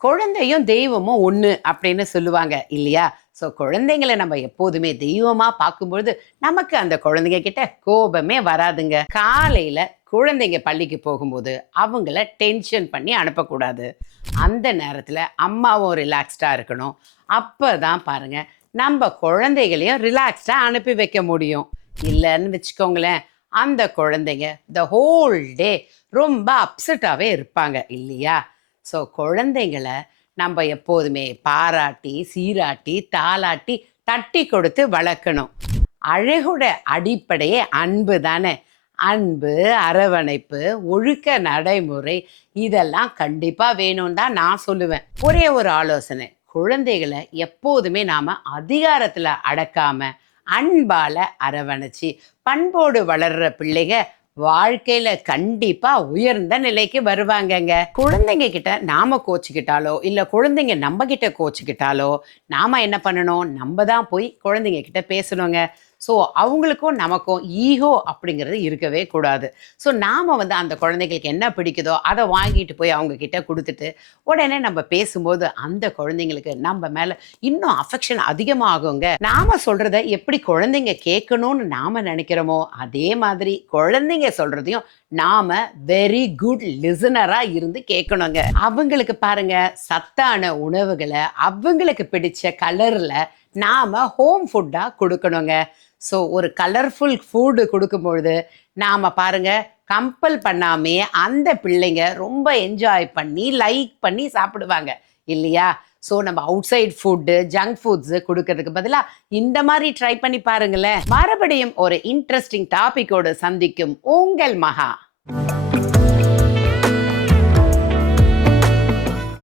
குழந்தையும் தெய்வமும் ஒண்ணு அப்படின்னு சொல்லுவாங்க இல்லையா? ஸோ குழந்தைங்கள நம்ம எப்போதுமே தெய்வமா பார்க்கும்பொழுது, நமக்கு அந்த குழந்தைங்க கிட்ட கோபமே வராதுங்க. காலையில குழந்தைங்க பள்ளிக்கு போகும்போது, அவங்கள டென்ஷன் பண்ணி அனுப்பக்கூடாது. அந்த நேரத்துல அம்மாவும் ரிலாக்ஸ்டா இருக்கணும். அப்பதான் பாருங்க, நம்ப குழந்தைகளையும் ரிலாக்ஸ்டா அனுப்பி வைக்க முடியும். இல்லன்னு வச்சுக்கோங்களேன், அந்த குழந்தைங்க த ஹோல் டே ரொம்ப அப்செட்டாவே இருப்பாங்க இல்லையா? ஸோ குழந்தைங்கள நம்ம எப்போதுமே பாராட்டி, சீராட்டி, தாலாட்டி, தட்டி கொடுத்து வளர்க்கணும். அழகுட அடிப்படையே அன்பு தானே. அன்பு, அரவணைப்பு, ஒழுக்க நடைமுறை இதெல்லாம் கண்டிப்பா வேணும்னு தான் நான் சொல்லுவேன். ஒரே ஒரு ஆலோசனை. குழந்தைகள எப்போதுமே நாம அதிகாரத்துல அடக்காம, அன்பால அரவணைச்சு, பண்போடு வளர்ற பிள்ளைக வாழ்க்கையில கண்டிப்பா உயர்ந்த நிலைக்கு வருவாங்கங்க. குழந்தைங்க கிட்ட நாம கோச்சுக்கிட்டாலோ, இல்ல குழந்தைங்க நம்ம கிட்ட கோச்சுக்கிட்டாலோ, நாம என்ன பண்ணணும்? நம்ம தான் போய் குழந்தைங்க கிட்ட பேசணுங்க. ஸோ அவங்களுக்கும் நமக்கும் ஈகோ அப்படிங்கிறது இருக்கவே கூடாது. ஸோ நாம வந்து அந்த குழந்தைகளுக்கு என்ன பிடிக்குதோ, அத வாங்கிட்டு போய் அவங்க கிட்ட குடுத்துட்டு, உடனே நம்ம பேசும்போது அந்த குழந்தைங்களுக்கு நம்ம மேல இன்னும் அஃபெக்ஷன் அதிகமாகுங்க. நாம சொல்றத எப்படி குழந்தைங்க கேட்கணும்னு நாம நினைக்கிறோமோ, அதே மாதிரி குழந்தைங்க சொல்றதையும் நாம வெரி குட் லிசனரா இருந்து கேட்கணுங்க. அவங்களுக்கு பாருங்க சத்தான உணவுகள அவங்களுக்கு பிடிச்ச கலர்ல நாம ஹோம் ஃபுட்டா குடுக்கணுங்க. ஸோ ஒரு கலர்ஃபுல் ஃபுட் குடுக்கும்பொழுது, நாம பாருங்க கம்பல் பண்ணாமயே அந்த பிள்ளைங்க ரொம்ப என்ஜாய் பண்ணி, லைக் பண்ணி சாப்பிடுவாங்க. இல்லையா? ஸோ நம்ம outside food, junk foods குடுக்கறதுக்கு பதிலா, இந்த மாரி ட்ரை பண்ணி பாருங்களேன். மறுபடியும் ஒரு இன்ட்ரஸ்டிங் டாபிக்கோடு சந்திக்கும் உங்கள் மகா.